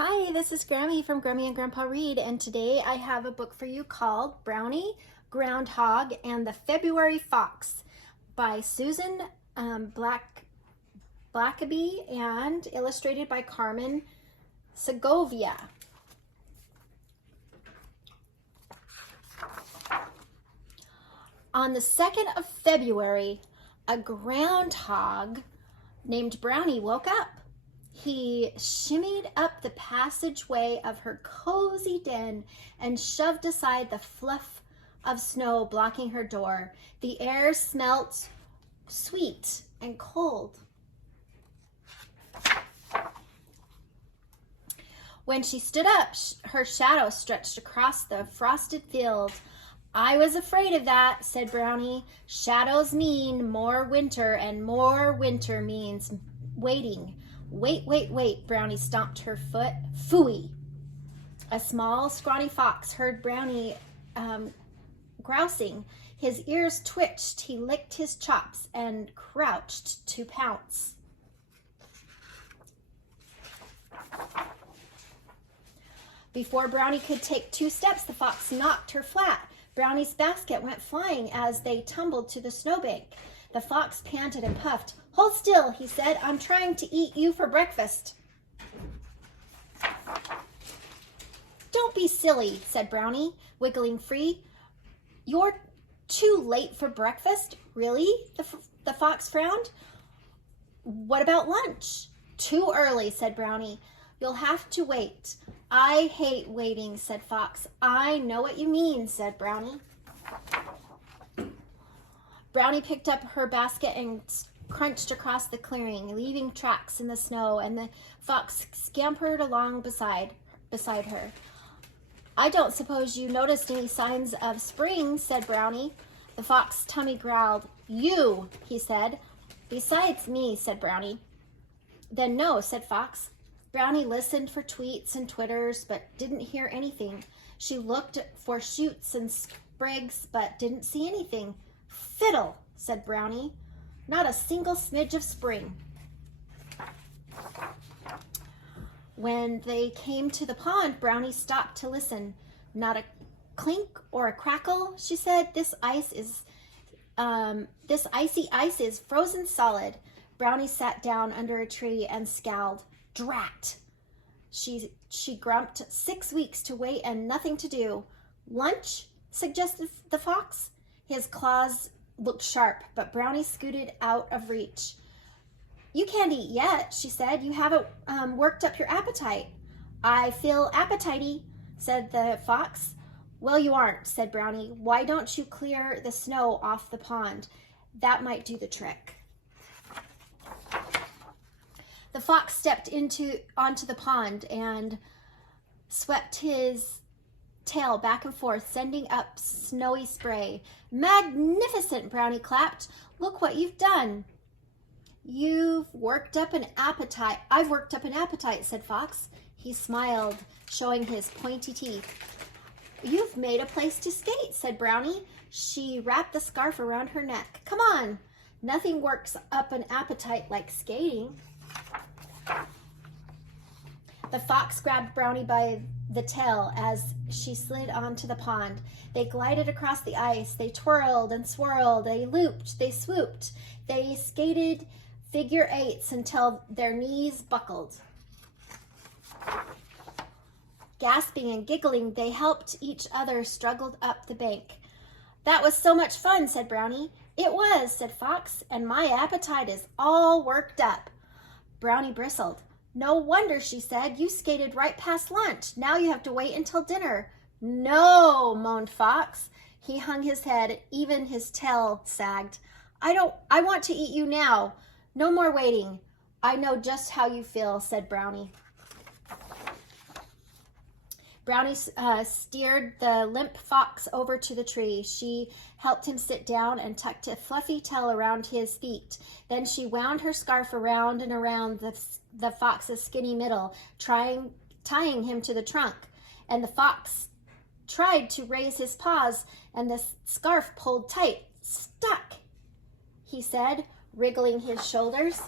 Hi, this is Grammy from Grammy and Grandpa Read, and today I have a book for you called Brownie Groundhog and the February Fox by Susan Blackaby and illustrated by Carmen Segovia. On the 2nd of February, a groundhog named Brownie woke up. He shimmied up the passageway of her cozy den and shoved aside the fluff of snow blocking her door. The air smelt sweet and cold. When she stood up, her shadow stretched across the frosted field. "I was afraid of that," said Brownie. "Shadows mean more winter, and more winter means waiting." "Wait, wait, wait," Brownie stomped her foot. "Phooey." A small, scrawny fox heard Brownie grousing. His ears twitched, he licked his chops and crouched to pounce. Before Brownie could take 2 steps, the fox knocked her flat. Brownie's basket went flying as they tumbled to the snowbank. The fox panted and puffed. "Hold still," he said. "I'm trying to eat you for breakfast." "Don't be silly," said Brownie, wiggling free. "You're too late for breakfast?" "Really?" the fox frowned. "What about lunch?" "Too early," said Brownie. "You'll have to wait." "I hate waiting," said Fox. "I know what you mean," said Brownie. Brownie picked up her basket and crunched across the clearing, leaving tracks in the snow, and the fox scampered along beside her. "I don't suppose you noticed any signs of spring," said Brownie. The fox's tummy growled. "You," he said. "Besides me," said Brownie. "Then no," said Fox. Brownie listened for tweets and twitters, but didn't hear anything. She looked for shoots and sprigs, but didn't see anything. "Fiddle," said Brownie. "Not a single smidge of spring." When they came to the pond, Brownie stopped to listen. "Not a clink or a crackle," she said. This icy ice is frozen solid." Brownie sat down under a tree and scowled. "Drat!" She grumped. 6 weeks to wait and nothing to do." "Lunch?" suggested the fox. His claws looked sharp, but Brownie scooted out of reach. "You can't eat yet," she said. "You haven't worked up your appetite." "I feel appetite-y," said the fox. "Well, you aren't," said Brownie. "Why don't you clear the snow off the pond? That might do the trick." The fox stepped onto the pond and swept his tail back and forth, sending up snowy spray. "Magnificent!" Brownie clapped. "Look what you've done." I've worked up an appetite," said Fox. He smiled, showing his pointy teeth. "You've made a place to skate," said Brownie. She wrapped the scarf around her neck. "Come on. Nothing works up an appetite like skating." The fox grabbed Brownie by the tail as she slid onto the pond. They glided across the ice. They twirled and swirled. They looped. They swooped. They skated figure eights until their knees buckled. Gasping and giggling, they helped each other struggle up the bank. "That was so much fun," said Brownie. "It was," said Fox, "and my appetite is all worked up." Brownie bristled. "No wonder," she said. "You skated right past lunch. Now you have to wait until dinner." "No," moaned Fox. He hung his head. Even his tail sagged. I want to eat you now. No more waiting." "I know just how you feel," said Brownie. Brownie steered the limp fox over to the tree. She helped him sit down and tucked a fluffy tail around his feet. Then she wound her scarf around and around the fox's skinny middle, tying him to the trunk. And the fox tried to raise his paws, and the scarf pulled tight. "Stuck," he said, wriggling his shoulders.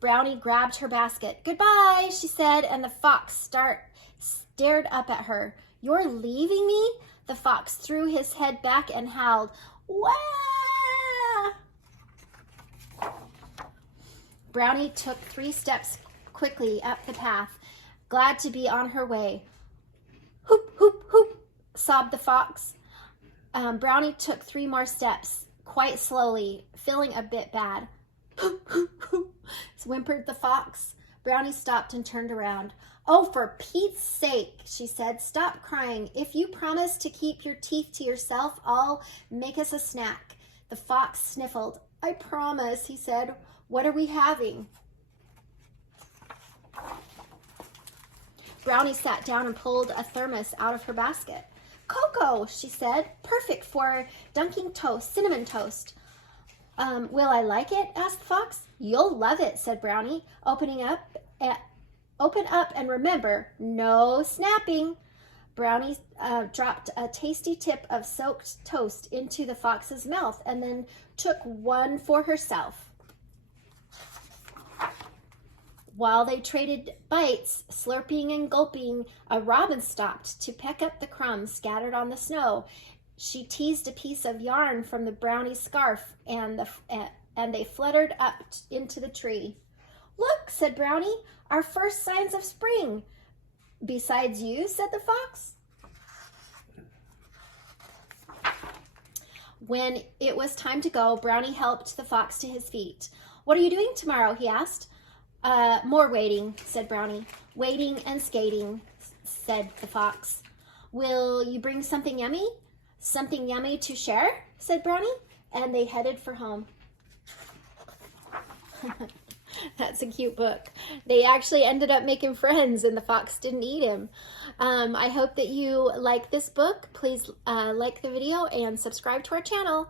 Brownie grabbed her basket. "Goodbye," she said, and the fox stared up at her. "You're leaving me?" The fox threw his head back and howled. Wah! Brownie took 3 steps quickly up the path, glad to be on her way. "Hoop, hoop, hoop," sobbed the fox. Brownie took 3 more steps, quite slowly, feeling a bit bad. "Hoop, hoop, hoop," whimpered the fox. Brownie stopped and turned around. "Oh, for Pete's sake," she said, "stop crying. If you promise to keep your teeth to yourself, I'll make us a snack." The fox sniffled. "I promise," he said. "What are we having?" Brownie sat down and pulled a thermos out of her basket. "Cocoa," she said. "Perfect for dunking toast, cinnamon toast." Will I like it?" asked the fox. "You'll love it," said Brownie. Open up and remember, no snapping." Brownie dropped a tasty tip of soaked toast into the fox's mouth and then took one for herself. While they traded bites, slurping and gulping, a robin stopped to peck up the crumbs scattered on the snow. She teased a piece of yarn from the brownie's scarf, and they fluttered up into the tree. "Look," said Brownie, "our first signs of spring." "Besides you," said the fox. When it was time to go, Brownie helped the fox to his feet. "What are you doing tomorrow?" he asked. More waiting," said Brownie. "Waiting and skating," said the fox. "Will you bring something yummy?" "Something yummy to share," said Brownie, and they headed for home. That's a cute book. They actually ended up making friends, and the fox didn't eat him. I hope that you like this book. Please like the video and subscribe to our channel.